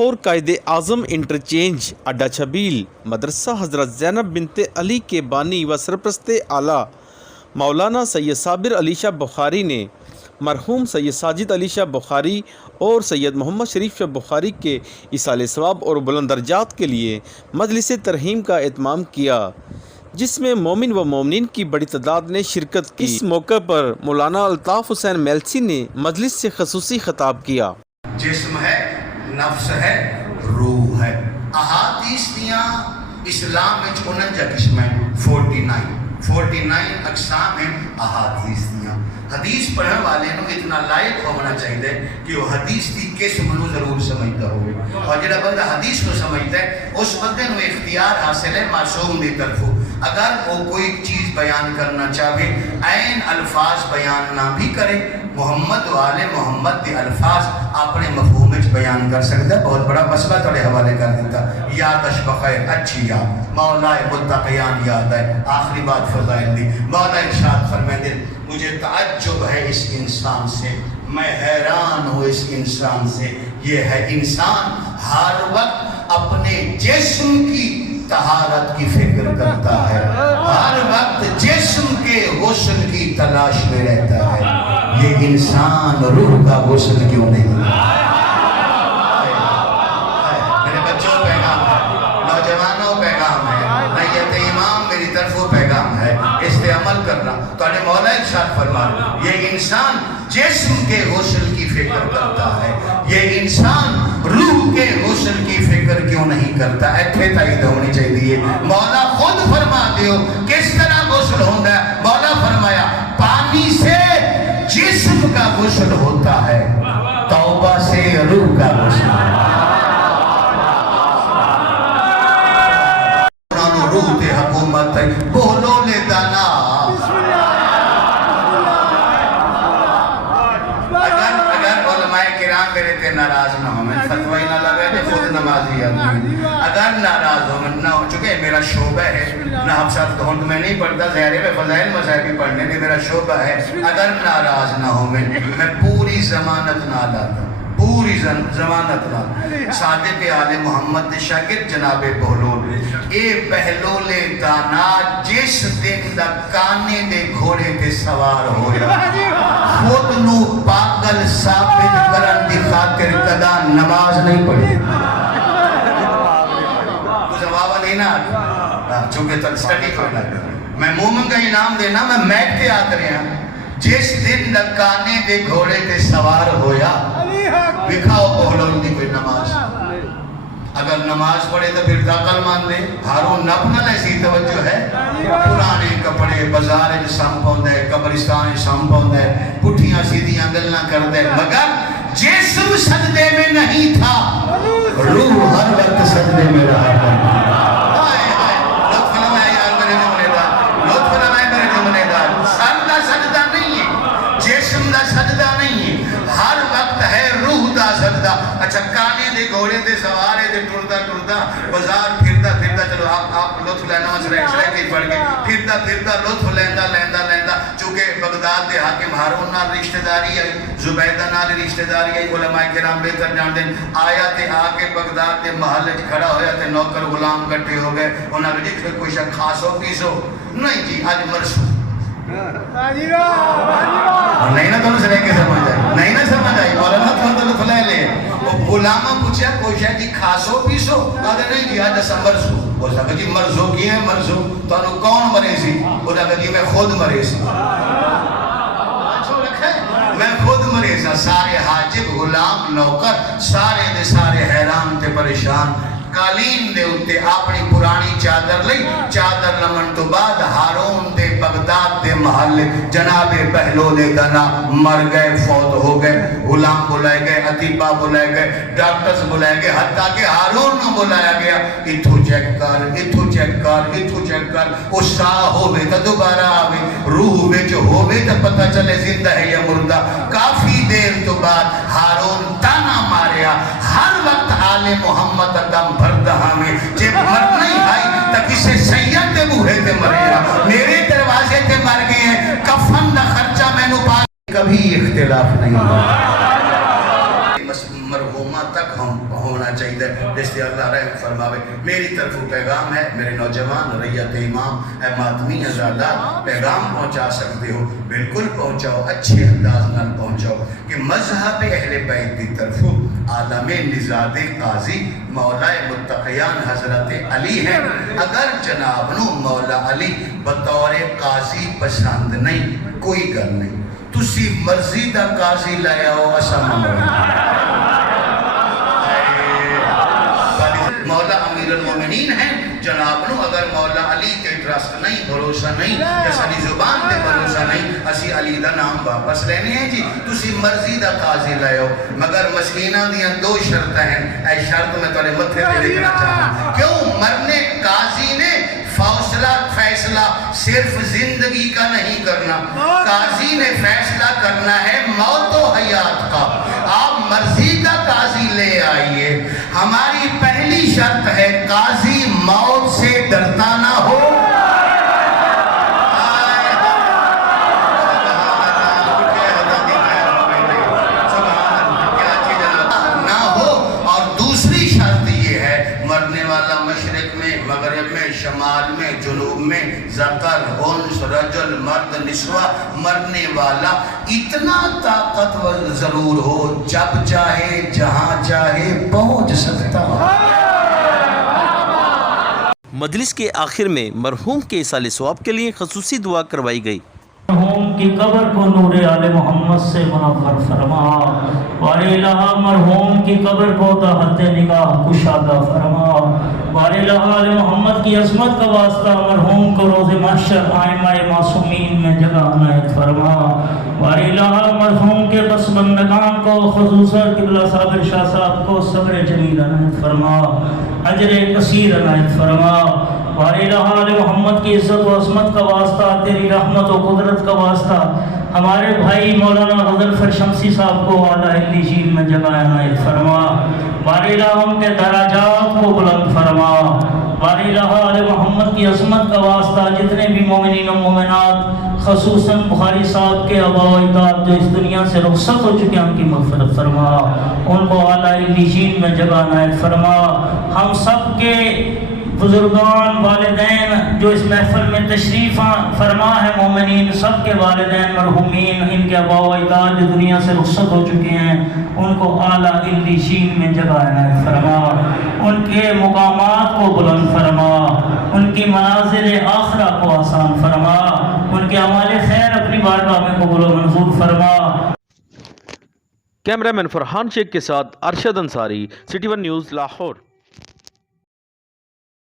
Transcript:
Lahore Quaid Azam interchange اڈا چھبیل مدرسہ حضرت زینب بنت علی کے بانی و سرپرست اعلیٰ مولانا سید صابر علی شاہ بخاری نے مرحوم سید ساجد علی شاہ بخاری اور سید محمد شریف شاہ بخاری کے ایصال ثواب اور بلند درجات کے لیے مجلس ترحیم کا اہتمام کیا، جس میں مومن و مومنین کی بڑی تعداد نے شرکت کی۔ اس موقع پر مولانا الطاف حسین میلسی نے مجلس سے خصوصی خطاب کیا۔ جسم ہے، نفس ہے، روح ہے۔ احادیث دیاں اسلام میں 49 قسمیں 49 اقسام ہیں احادیث دیاں۔ حدیث پڑھنے والے نو اتنا لائق ہونا چاہیے کہ وہ حدیث دی قسم نو ضرور سمجھتا ہوئے، اور جڑا بندہ حدیث کو سمجھتا ہے اس بندے نو اختیار حاصل ہے معصوم دی طرفوں۔ اگر وہ کوئی چیز بیان کرنا چاہے عین الفاظ بیان نہ بھی کرے، محمد و آل محمد کے الفاظ اپنے مفہوم وچ بیان کر سکتا ہے۔ بہت بڑا مسئلہ تھوڑے حوالے کر دیتا، یاد اشبخیر اچھی یاد، مولا متقیان یاد ہے۔ آخری بات فضائل دی، مولا ارشاد فرمائے مجھے تعجب ہے اس انسان سے، میں حیران ہوں اس انسان سے، یہ ہے انسان ہر وقت اپنے جسم کی طہارت کی فکر کرتا ہے، ہر وقت جسم کے غسل کی تلاش میں رہتا ہے۔ یہ انسان روح کا غسل کیوں نہیں؟ میرے بچوں پیغام ہے، نوجوانوں پیغام ہے، نیت امام میری طرف وہ پیغام ہے، اس پہ عمل کرنا۔ تو نے مولا ارشاد فرمایا یہ انسان جسم کے غسل کی فکر کرتا ہے، یہ انسان روح کے غسل کی فکر کیوں نہیں کرتا؟ ایتھے تائید ہونی چاہیے۔ مولا خود فرما دیو کس طرح غسل ہوتا ہے۔ مولا فرمایا پانی سے جسم کا غسل ہوتا ہے، توبہ سے روح کا غسل۔ روح تے حکومت ہے، بولو لے دانا۔ اگر علماء کرام میرے تے ناراض نہ ہوں، میں فتوی نہ لگے تے خود نمازی آدمی، اگر ناراض ہوں نہ ہو چکے میرا شعبہ ہے، نہ حفظات دھوند میں نہیں پڑھتا، زہرے میں فضائل مذہبی پڑھنے میں میرا شعبہ ہے، اگر ناراض نہ ہوں میں پوری ضمانت نہ لاتا، پوری ضمانت نہ۔ صادق آل محمد شاگرد جناب بہلول، اے بہلول دانا جس دن دا کانے دے گھوڑے تے سوار ہویا، خود نو پاگل ثابت کرن دی خاطر کدا نماز نہیں پڑھی۔ کچھ جواب نہیں نا، چونکہ تک سٹڈی کرنا میں مومن کا انعام دینا، میں میٹ کے آت رہے ہیں۔ جس دن لکانے دے گھوڑے تے سوار ہویا، بکھاؤ بہلول دی کوئی نماز۔ اگر نماز پڑھے تو پھر داخل مان دے، ہارون نپنا ایسی توجہ ہے۔ پرانے کپڑے بازار سام پاؤں دے، قبرستان سام پاؤں دے، پٹھیاں سیدھیاں گلنا کر دے، مگر جسم سجدے میں نہیں تھا، روح ہر وقت سجدے میں رہا تھا۔ اچھا کانے دے گھوڑے دے سوارے دے ٹردا ٹردا بازار پھردا پھردا، چلو آپ لطف لینا سرائے پڑھ کے پھردا پھردا لطف لیندا لیندا لیندا، چونکہ بغداد دے حاکم ہارون نال رشتہ داری ہے، زبیدہ نال رشتہ داری ہے، علماء کرام بہتر جان دیں۔ آیا تے آ کے بغداد دے محل وچ کھڑا ہویا تے نوکر غلام کٹھے ہو گئے، انہاں نے لکھا کوئی شے کھاسو پیسو نہیں جی اج مرسو نہیں نا، تم سے کے سمجھ آئی نہیں نا، سمجھ آئی مولانا تم تو لطف لے لے۔ وہ غلامہ پوچھا کوئی شاید جی کھاسو پیسو، کہتے نہیں جی آج مرزو۔ وہ کہا جی مرزو کی ہے مرزو، تو انہوں کون مرے سی؟ وہ کہا جی میں خود مرے سی، میں خود مرے سا۔ سارے حاجب غلام نوکر سارے دے سارے حیران تے پریشان۔ قالین دے اتے اپنی پرانی چادر لئی، چادر لمن تو بعد ہارون دے بغداد دے محل جناب بہلول دانا مر گئے، فوت ہو گئے۔ غلام بلائے گئے، عطیبہ بلائے گئے، ڈاکٹرز بلائے گئے، حتیٰ کہ ہارون نو بلایا گیا، اتھو چیک کر، اتھو چیک کر، اتھو چیک کر۔ وہ ساہ ہوئے تو دوبارہ آوے، روح وچ ہوئے تو پتہ چلے زندہ ہے یا مردہ۔ کافی دیر تو بعد ہارون تانا ماریا، ہر وقت آل محمد دم بھردا ہمیں، جب مر نہیں آئی تا کسے سید دے بوہے تے مریا، میرے دروازے تے مر گئے ہیں، کفن دا خرچہ میں نو پا کبھی اختلاف نہیں ہوا۔ مرحومہ تک ہم ہونا چاہیے جس سے اللہ رحم فرماوے. میری طرف پیغام ہے میرے نوجوان ریت امام اے ماتمی حضرات پیغام پہنچا سکتے ہو بالکل پہنچاؤ اچھے انداز نال پہنچاؤ کہ مذہب اہل بیت کی طرف عالم نژاد قاضی مولا متقیان حضرت علی ہے. اگر جناب نو مولا علی بطور قاضی پسند نہیں کوئی گل نہیں تسی مرضی دا قاضی لے آؤ اسا مولا امیر المومنین ہیں جناب نو اگر مولا علی تے ٹرسٹ نہیں بھروسہ نہیں یا ساری زبان تے بھروسہ نہیں اسی علی دا نام واپس لینے ہیں جی تسی مرضی دا قاضی لے آؤ مگر مسکینہ دیاں 2 شرطیں ہیں. اے شرط میں تھوڑے متھے پہ لکھنا چاہتا کیوں مرنے قاضی نے فیصلہ صرف زندگی کا نہیں کرنا قاضی نے فیصلہ کرنا ہے موت و حیات کا. آپ مرضی کا قاضی لے آئیے. ہماری پہلی شرط ہے قاضی موت سے ڈرتا نہ ہو شمال میں جنوب میں ذکر انس رجل مرد نسوہ مرنے والا اتنا طاقتور ضرور ہو جب چاہے جہاں چاہے پہنچ سکتا ہو. مجلس کے آخر میں مرحوم کے ایصال ثواب کے لیے خصوصی دعا کروائی گئی. مرحوم کی قبر کو نور آل محمد سے منور فرما. بار الہ مرحوم کی قبر کو تحت نگاہ کشادہ فرما. بار الہ آل محمد کی عظمت کا واسطہ مرحوم کو روز محشر ائمہ معصومین میں جگہ عنایت فرما. بار الہ مرحوم کے پسماندگان کو خصوصاً قبلہ صابر شاہ صاحب کو صبر جمیل عنایت فرما اجر کثیر عنایت فرما. بار الہ آل محمد کی عزت و عظمت کا واسطہ تیری رحمت و قدرت کا واسطہ ہمارے بھائی مولانا غضنفر شمسی صاحب کو اعلیٰ علیین میں جگہ عنایت فرما. بار الہ ان کے درجات کو بلند فرما. بار الہ آل محمد کی عظمت کا واسطہ جتنے بھی مومنین و مومنات خصوصاً بخاری صاحب کے آباء و اجداد جو اس دنیا سے رخصت ہو چکے ہیں ان کی مغفرت فرما. ان کو اعلیٰ علیین میں جگہ عنایت فرما. ہم سب کے بزرگان والدین جو اس محفل میں تشریف فرما ہے مومنین سب کے والدین مرحومین ان کے آباء و اجداد جو دنیا سے رخصت ہو چکے ہیں ان کو اعلیٰ علیین میں جگہ عنایت فرما. ان کے مقامات کو بلند فرما. ان کی منازل آخرہ کو آسان فرما. ان کے اعمال خیر اپنی بارگاہ میں قبول و منظور فرما. کیمرہ مین فرحان شیخ کے ساتھ Arshad Ansari, city one news, Lahore.